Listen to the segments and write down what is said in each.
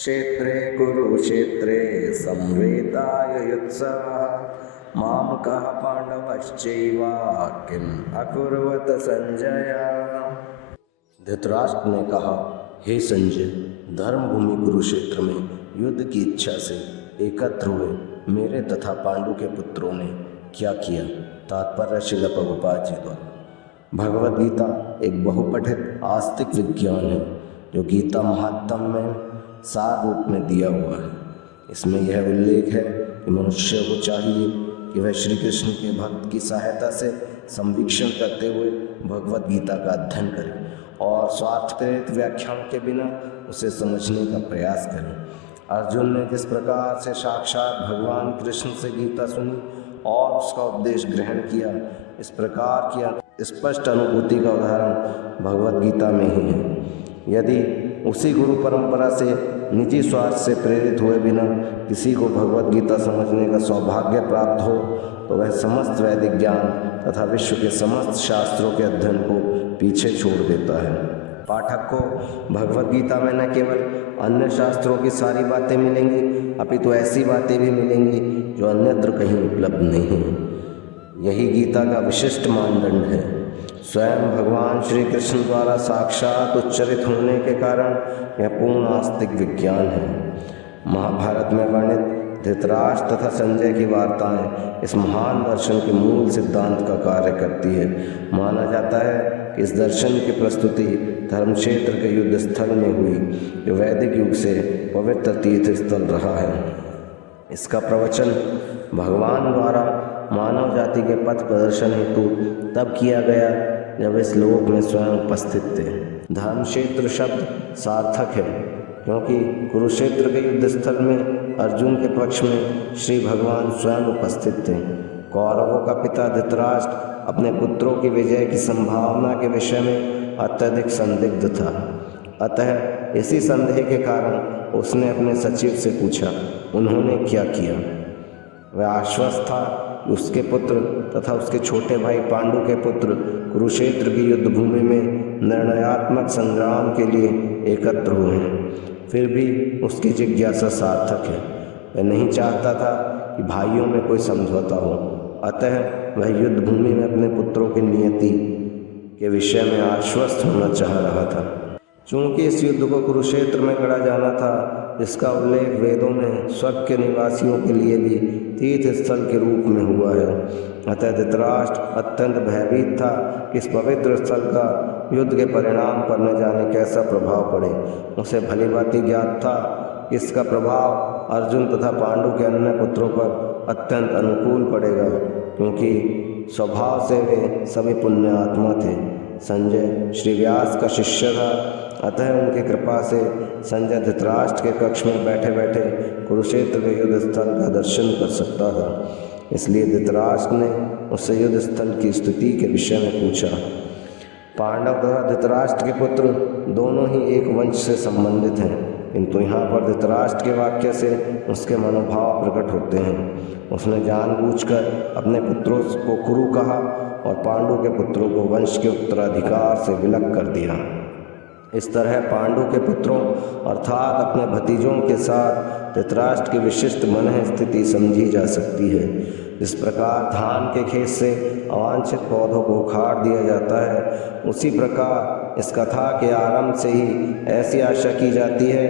क्षेत्रे कुरुक्षेत्रे संवेतायुत्सवः मामकः पांडवश्चैव किम् अकुर्वत संजय। धृतराष्ट्र ने कहा, हे संजय, धर्मभूमि कुरुक्षेत्र में युद्ध की इच्छा से एकत्र हुए मेरे तथा पांडु के पुत्रों ने क्या किया। तात्पर्य श्रील प्रभुपाद जी द्वारा। भगवद गीता एक बहुपठित आस्तिक विज्ञान है जो गीता महात्म्य में सार रूप में दिया हुआ है। इसमें यह उल्लेख है कि मनुष्य को चाहिए कि वह श्री कृष्ण के भक्त की सहायता से संवीक्षण करते हुए भगवद गीता का अध्ययन करे और स्वार्थ प्रेरित व्याख्यान के बिना उसे समझने का प्रयास करें। अर्जुन ने जिस प्रकार से साक्षात भगवान कृष्ण से गीता सुनी और उसका उपदेश ग्रहण किया, इस प्रकार की स्पष्ट अनुभूति का उदाहरण भगवद गीता में ही है। यदि उसी गुरु परंपरा से निजी स्वार्थ से प्रेरित हुए बिना किसी को भगवद गीता समझने का सौभाग्य प्राप्त हो तो वह समस्त वैदिक ज्ञान तथा विश्व के समस्त शास्त्रों के अध्ययन को पीछे छोड़ देता है। पाठक को भगवद गीता में न केवल अन्य शास्त्रों की सारी बातें मिलेंगी अपितु ऐसी बातें भी मिलेंगी जो अन्यत्र कहीं उपलब्ध नहीं हैं। यही गीता का विशिष्ट मानदंड है। स्वयं भगवान श्री कृष्ण द्वारा साक्षात उच्चरित होने के कारण यह पूर्ण आस्तिक विज्ञान है। महाभारत में वर्णित धृतराष्ट्र तथा संजय की वार्ताएं इस महान दर्शन के मूल सिद्धांत का कार्य करती है। माना जाता है कि इस दर्शन की प्रस्तुति धर्मक्षेत्र के युद्ध स्थल में हुई जो वैदिक युग से पवित्र तीर्थ स्थल रहा है। इसका प्रवचन भगवान द्वारा मानव जाति के पथ प्रदर्शन हेतु तब किया गया जब इस लोक में स्वयं उपस्थित थे। धर्मक्षेत्र शब्द सार्थक है क्योंकि कुरुक्षेत्र के युद्ध स्थल में अर्जुन के पक्ष में श्री भगवान स्वयं उपस्थित थे। कौरवों का पिता धृतराष्ट्र अपने पुत्रों की विजय की संभावना के विषय में अत्यधिक संदिग्ध था। अतः इसी संदेह के कारण उसने अपने सचिव से पूछा, उन्होंने क्या किया। वह आश्वस्त था कि उसके पुत्र तथा उसके छोटे भाई पांडु के पुत्र कुरुक्षेत्र की युद्ध भूमि में निर्णयात्मक संग्राम के लिए एकत्र हुए हैं। फिर भी उसकी जिज्ञासा सार्थक है। वह नहीं चाहता था कि भाइयों में कोई समझौता हो, अतः वह युद्ध भूमि में अपने पुत्रों की नियति के विषय में आश्वस्त होना चाह रहा था। चूँकि इस युद्ध को कुरुक्षेत्र में लड़ा जाना था, जिसका उल्लेख वेदों में स्वर्ग के निवासियों के लिए भी तीर्थ स्थल के रूप में हुआ है, अतः धृतराष्ट्र अत्यंत भयभीत था कि इस पवित्र स्थल का युद्ध के परिणाम पर न जाने कैसा प्रभाव पड़े। उसे भली भांति ज्ञात था कि इसका प्रभाव अर्जुन तथा पांडु के अन्य पुत्रों पर अत्यंत अनुकूल पड़ेगा, क्योंकि स्वभाव से वे सभी पुण्य आत्मा थे। संजय श्री व्यास का शिष्य था, अतः उनकी कृपा से संजय धृतराष्ट्र के कक्ष में बैठे बैठे कुरुक्षेत्र के युद्ध स्थल का दर्शन कर सकता था। इसलिए धृतराष्ट्र ने उससे युद्ध स्थल की स्थिति के विषय में पूछा। पांडव तथा धृतराष्ट्र के पुत्र दोनों ही एक वंश से संबंधित हैं, किंतु यहाँ पर धृतराष्ट्र के वाक्य से उसके मनोभाव प्रकट होते हैं। उसने जानबूझकर अपने पुत्रों को कुरु कहा और पांडु के पुत्रों को वंश के उत्तराधिकार से विलग कर दिया। इस तरह पांडु के पुत्रों अर्थात अपने भतीजों के साथ धृतराष्ट्र की विशिष्ट मनः स्थिति समझी जा सकती है। जिस प्रकार धान के खेत से अवांछित पौधों को उखाड़ दिया जाता है, उसी प्रकार इस कथा के आरंभ से ही ऐसी आशा की जाती है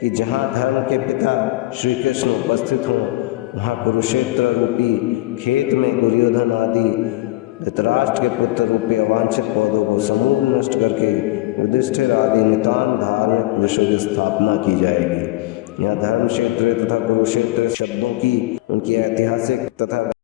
कि जहाँ धर्म के पिता श्री कृष्ण उपस्थित हों, वहाँ कुरुक्षेत्र रूपी खेत में दुर्योधन आदि धृतराष्ट्र के पुत्र रूपी अवांछित पौधों को समूल नष्ट करके युधिष्ठिर आदि नितान धार्मिक पुरुषों की स्थापना की जाएगी। यहाँ धर्म क्षेत्र तथा कुरुक्षेत्र शब्दों की उनकी ऐतिहासिक तथा